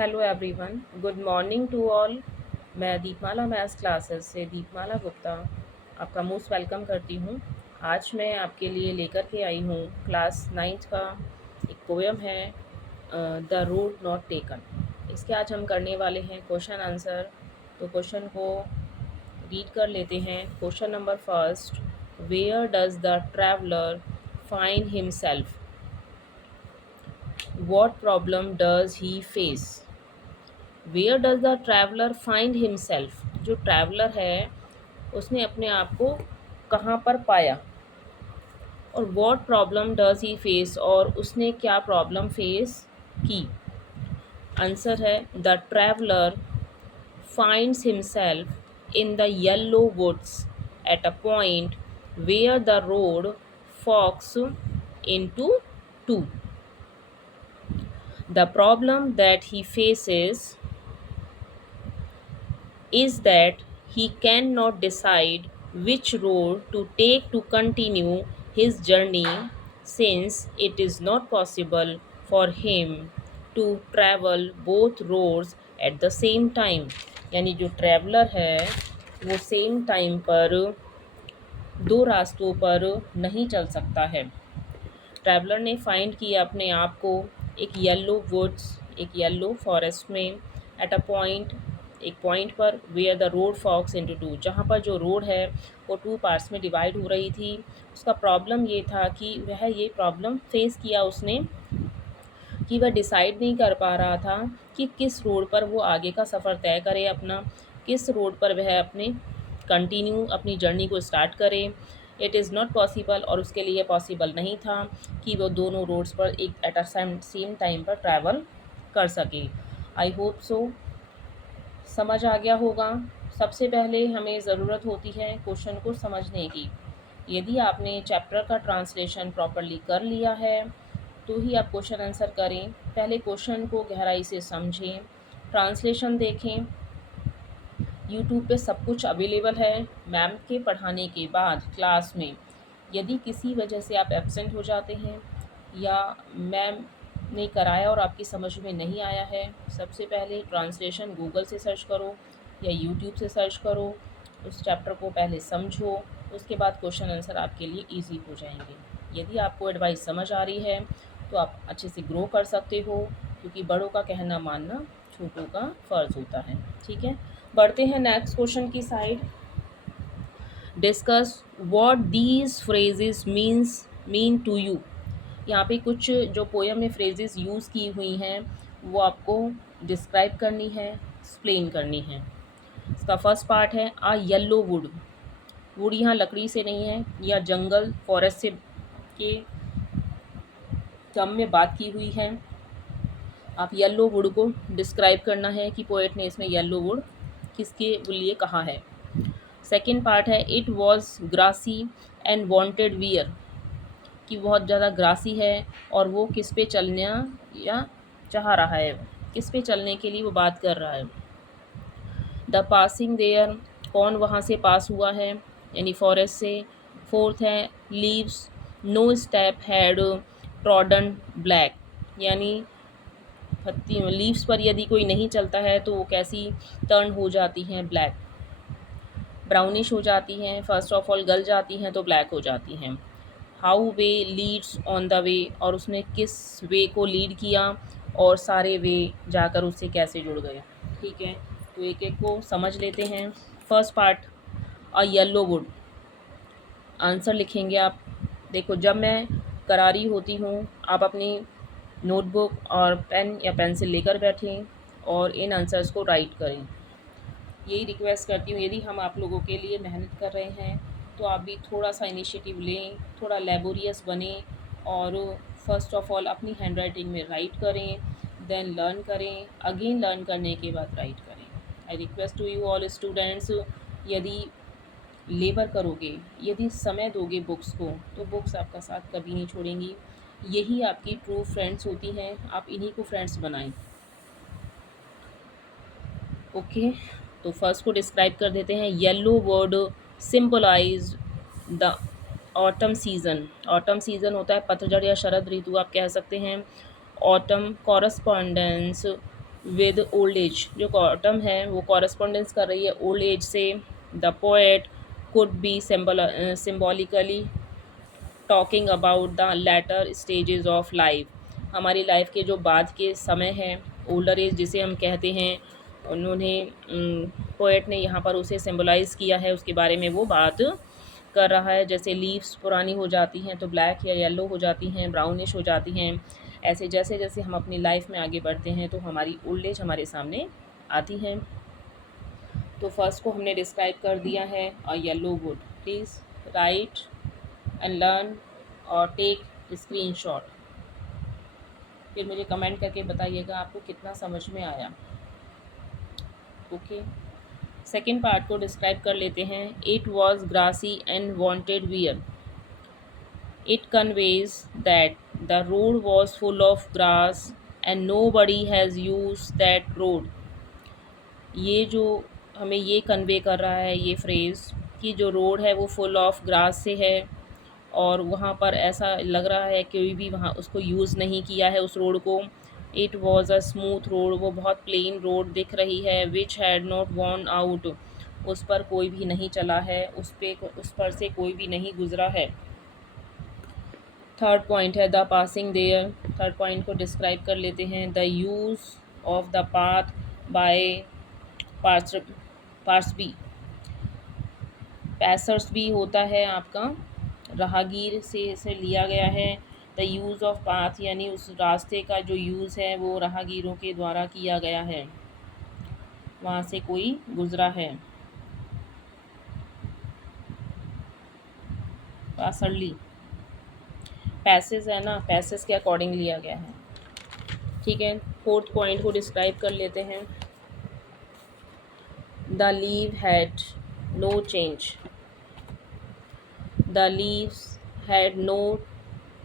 Hello everyone, good morning to all. मैं Deepmala maths classes से दीपमाला गुप्ता आपका मोस्ट वेलकम करती हूँ। आज मैं आपके लिए लेकर के आई हूँ क्लास 9th का एक पोएम है, द रोड नॉट टेकन। इसके आज हम करने वाले हैं क्वेश्चन आंसर। तो क्वेश्चन को रीड कर लेते हैं। Question number first, where does the traveller find himself? What problem does he face? Where does the traveller find himself? जो ट्रैवलर है उसने अपने आप को कहाँ पर पाया। और what problem does he face, और उसने क्या प्रॉब्लम फेस की। आंसर है the traveller finds himself in the yellow woods at a point where the road forks into two. The problem that he faces is that he cannot decide which road to take to continue his journey, since it is not possible for him to travel both roads at the same time. यानी जो traveller है वो same time पर दो रास्तों पर नहीं चल सकता है। ट्रैवलर ने फाइंड किया अपने आप को एक येलो वुड्स, एक येलो फॉरेस्ट में, एट अ पॉइंट, एक पॉइंट पर, where the road forks into two, जहाँ पर जो रोड है वो टू पार्ट्स में डिवाइड हो रही थी। उसका प्रॉब्लम ये था कि वह ये प्रॉब्लम फेस किया उसने कि वह डिसाइड नहीं कर पा रहा था कि किस रोड पर वो आगे का सफ़र तय करे अपना, किस रोड पर वह अपने कंटिन्यू अपनी जर्नी को स्टार्ट करे। इट इज़ नॉट पॉसिबल, और उसके लिए पॉसिबल नहीं था कि वो दोनों रोड्स पर एक एट अ सेम टाइम पर ट्रैवल कर सके। आई होप सो समझ आ गया होगा। सबसे पहले हमें ज़रूरत होती है क्वेश्चन को समझने की। यदि आपने चैप्टर का ट्रांसलेशन प्रॉपरली कर लिया है तो ही आप क्वेश्चन आंसर करें। पहले क्वेश्चन को गहराई से समझें, ट्रांसलेशन देखें। यूट्यूब पे सब कुछ अवेलेबल है। मैम के पढ़ाने के बाद क्लास में यदि किसी वजह से आप एब्सेंट हो जाते हैं या मैम ने कराया और आपकी समझ में नहीं आया है, सबसे पहले ट्रांसलेशन गूगल से सर्च करो या यूट्यूब से सर्च करो, उस चैप्टर को पहले समझो, उसके बाद क्वेश्चन आंसर आपके लिए ईजी हो जाएंगे। यदि आपको एडवाइस समझ आ रही है तो आप अच्छे से ग्रो कर सकते हो, क्योंकि बड़ों का कहना मानना छोटों का फ़र्ज़ होता है। ठीक है, बढ़ते हैं नेक्स्ट क्वेश्चन की side. Discuss what these phrases mean to you. यहाँ पे कुछ जो पोएम में फ्रेजेस यूज़ की हुई हैं वो आपको डिस्क्राइब करनी है, एक्सप्लेन करनी है। इसका फर्स्ट पार्ट है आ येलो वुड। वुड यहाँ लकड़ी से नहीं है, या जंगल फॉरेस्ट से के टर्म में बात की हुई है। आप येलो वुड को डिस्क्राइब करना है कि पोएट ने इसमें येलो वुड किसके लिए कहा है। सेकेंड पार्ट है it was grassy and wanted wear, कि बहुत ज़्यादा ग्रासी है और वो किस पे चलना या चाह रहा है, किस पे चलने के लिए वो बात कर रहा है। द पासिंग देयर, कौन वहाँ से पास हुआ है, यानी फॉरेस्ट से। फोर्थ है leaves no step had trodden black, यानी पत्ती लीव्स पर यदि कोई नहीं चलता है तो वो कैसी टर्न हो जाती हैं, ब्लैक, ब्राउनिश हो जाती हैं। फर्स्ट ऑफ ऑल गल जाती हैं तो ब्लैक हो जाती हैं। How way Leeds on the way, और उसने किस वे को लीड किया और सारे वे जाकर उससे कैसे जुड़ गए। ठीक है, तो एक एक को समझ लेते हैं। First part, a yellow would. Answer लिखेंगे आप। देखो, जब मैं करा रही होती हूँ आप अपनी नोटबुक और पेन या पेंसिल लेकर बैठें और इन आंसर्स को राइट करें। यही रिक्वेस्ट करती हूँ, यदि हम आप लोगों के लिए मेहनत कर रहे हैं तो आप भी थोड़ा सा इनिशिएटिव लें, थोड़ा लेबोरियस बने और फर्स्ट ऑफ ऑल अपनी हैंड राइटिंग में राइट करें, देन लर्न करें, अगेन लर्न करने के बाद राइट करें। I request to you all students, यदि लेबर करोगे, यदि समय दोगे बुक्स को, तो बुक्स आपका साथ कभी नहीं छोड़ेंगी। यही आपकी ट्रू फ्रेंड्स होती हैं, आप इन्हीं को फ्रेंड्स बनाएं। ओके, तो फर्स्ट को डिस्क्राइब कर देते हैं। Yellow word symbolise the autumn season. Autumn season होता है पतझड़ या शरद ऋतु, आप कह सकते हैं। Autumn correspondence with old age, जो ऑटम है वो कॉरस्पॉन्डेंस कर रही है ओल्ड एज से। The poet could be symbolically talking about the later stages of life, हमारी लाइफ के जो बाद के समय हैं, ओल्डर एज जिसे हम कहते हैं, उन्होंने पोएट ने यहाँ पर उसे सिम्बलाइज़ किया है, उसके बारे में वो बात कर रहा है। जैसे लीव्स पुरानी हो जाती हैं तो ब्लैक या येलो हो जाती हैं, ब्राउनिश हो जाती हैं, ऐसे जैसे जैसे हम अपनी लाइफ में आगे बढ़ते हैं तो हमारी ओल्ड एज हमारे सामने आती है। तो फर्स्ट को हमने डिस्क्राइब कर दिया है, a yellow wood. Please write and learn और टेक स्क्रीनशॉट। फिर मुझे कमेंट करके बताइएगा आपको कितना समझ में आया। ओके, सेकेंड पार्ट को डिस्क्राइब कर लेते हैं। It was grassy and wanted wear. It conveys that the road was full of grass and nobody has use that road. ये जो हमें ये कन्वे कर रहा है ये फ्रेज़ कि जो रोड है वो फुल ऑफ ग्रास से है और वहाँ पर ऐसा लग रहा है कोई भी वहाँ उसको यूज़ नहीं किया है उस रोड को। It was a smooth road, वो बहुत प्लेन रोड दिख रही है। Which had not worn out, उस पर कोई भी नहीं चला है, उस पर से कोई भी नहीं गुजरा है। थर्ड पॉइंट है the passing there. Third point को डिस्क्राइब कर लेते हैं। The use of the path by पार्स बी, पैसर्स भी होता है आपका राहगीर से लिया गया है। द यूज़ ऑफ पाथ यानी उस रास्ते का जो यूज़ है वो राहगीरों के द्वारा किया गया है, वहाँ से कोई गुज़रा है। पासरली पैसेज है ना, पैसेज के अकॉर्डिंग लिया गया है। ठीक है, फोर्थ पॉइंट को डिस्क्राइब कर लेते हैं। The leave had no change. The leaves had not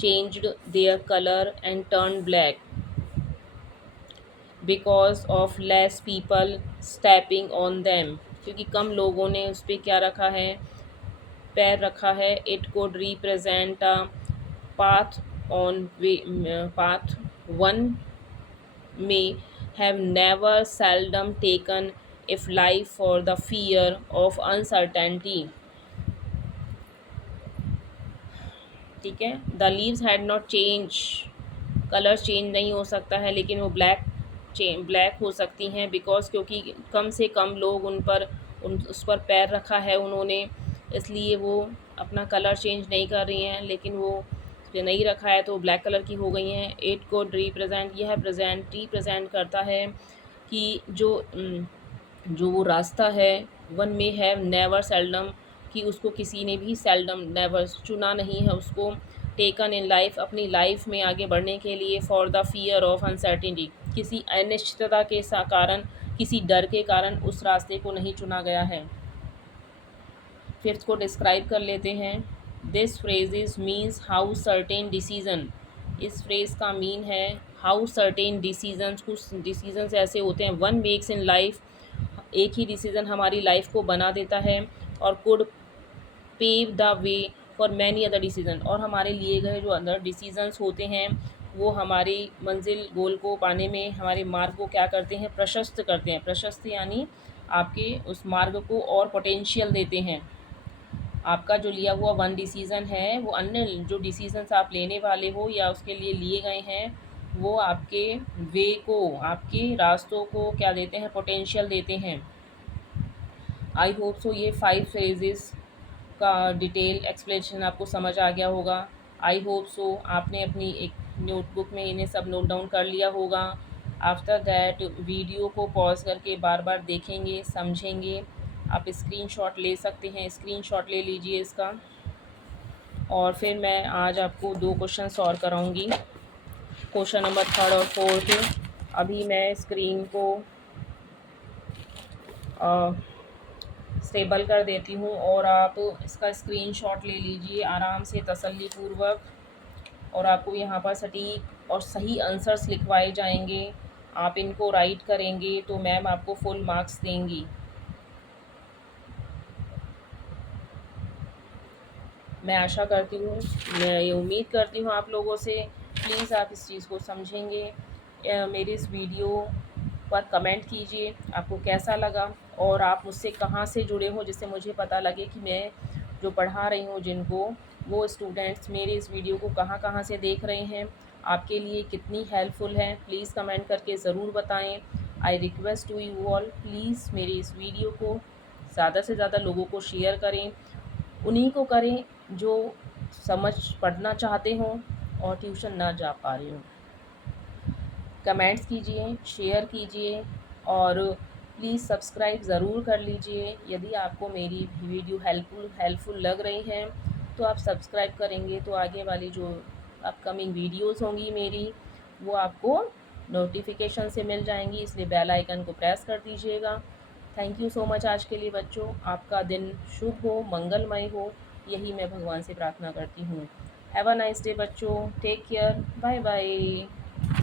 changed their color and turned black because of less people stepping on them, क्योंकि कम लोगों ने उस पर क्या रखा है, पैर रखा है। It could represent a path on path one may have never seldom taken if life for the fear of uncertainty। ठीक है, the leaves had not change, colour change नहीं हो सकता है लेकिन वो ब्लैक हो सकती हैं बिकॉज क्योंकि कम से कम लोग उस पर पैर रखा है उन्होंने, इसलिए वो अपना कलर चेंज नहीं कर रही हैं, लेकिन वो जो नहीं रखा है तो ब्लैक कलर की हो गई हैं। इट को रिप्रेजेंट, यह रिप्रेजेंट करता है कि जो वो रास्ता है, वन में हैव नेवर सेल्डम, कि उसको किसी ने भी सेल्डम नेवर चुना नहीं है उसको। टेकन इन लाइफ, अपनी लाइफ में आगे बढ़ने के लिए। For the fear of uncertainty, किसी अनिश्चितता के कारण, किसी डर के कारण उस रास्ते को नहीं चुना गया है। फिफ्थ को डिस्क्राइब कर लेते हैं। This phrases means how certain decision, इस फ्रेज़ का मीन है हाउ सर्टेन डिसीजंस, कुछ डिसीजंस ऐसे होते हैं वन मेक्स इन लाइफ, एक ही डिसीज़न हमारी लाइफ को बना देता है। और could pave the way for many other decision, और हमारे लिए गए जो अदर डिसीजंस होते हैं वो हमारी मंजिल गोल को पाने में हमारे मार्ग को क्या करते हैं, प्रशस्त करते हैं। प्रशस्त यानी आपके उस मार्ग को और पोटेंशियल देते हैं। आपका जो लिया हुआ वन डिसीज़न है वो अन्य जो डिसीजंस आप लेने वाले हो या उसके लिए लिए गए हैं वो आपके वे को, आपके रास्तों को क्या देते हैं, पोटेंशियल देते हैं। आई होप सो ये 5 फ्रेजेस का डिटेल एक्सप्लेनेशन आपको समझ आ गया होगा। आई होप सो आपने अपनी एक नोटबुक में इन्हें सब नोट डाउन कर लिया होगा। आफ्टर दैट वीडियो को पॉज करके बार बार देखेंगे, समझेंगे। आप स्क्रीनशॉट ले सकते हैं, स्क्रीनशॉट ले लीजिए इसका। और फिर मैं आज आपको 2 क्वेश्चन सॉल्व कराऊंगी, क्वेश्चन नंबर 3 और 4। अभी मैं स्क्रीन को स्टेबल कर देती हूँ और आप इसका स्क्रीनशॉट ले लीजिए आराम से तसल्लीपूर्वक। और आपको यहाँ पर सटीक और सही आंसर्स लिखवाए जाएंगे, आप इनको राइट करेंगे तो मैम आपको फुल मार्क्स देंगी। मैं आशा करती हूँ, मैं ये उम्मीद करती हूँ आप लोगों से, प्लीज़ आप इस चीज़ को समझेंगे। मेरी इस वीडियो पर कमेंट कीजिए आपको कैसा लगा और आप मुझसे कहाँ से जुड़े हो, जिससे मुझे पता लगे कि मैं जो पढ़ा रही हूँ जिनको, वो स्टूडेंट्स मेरे इस वीडियो को कहाँ कहाँ से देख रहे हैं, आपके लिए कितनी हेल्पफुल है। प्लीज़ कमेंट करके ज़रूर बताएं। I request to you all, please मेरी इस वीडियो को ज़्यादा से ज़्यादा लोगों को शेयर करें, उन्हीं को करें जो समझ पढ़ना चाहते हों और ट्यूशन ना जा पा रहे हों। कमेंट्स कीजिए, शेयर कीजिए और प्लीज़ सब्सक्राइब ज़रूर कर लीजिए। यदि आपको मेरी वीडियो हेल्पफुल लग रही हैं तो आप सब्सक्राइब करेंगे तो आगे वाली जो अपकमिंग वीडियोस होंगी मेरी, वो आपको नोटिफिकेशन से मिल जाएंगी, इसलिए बेल आइकन को प्रेस कर दीजिएगा। थैंक यू सो मच आज के लिए बच्चों। आपका दिन शुभ हो, मंगलमय हो, यही मैं भगवान से प्रार्थना करती हूँ। हैव अ नाइस डे बच्चों। Take care. Bye bye.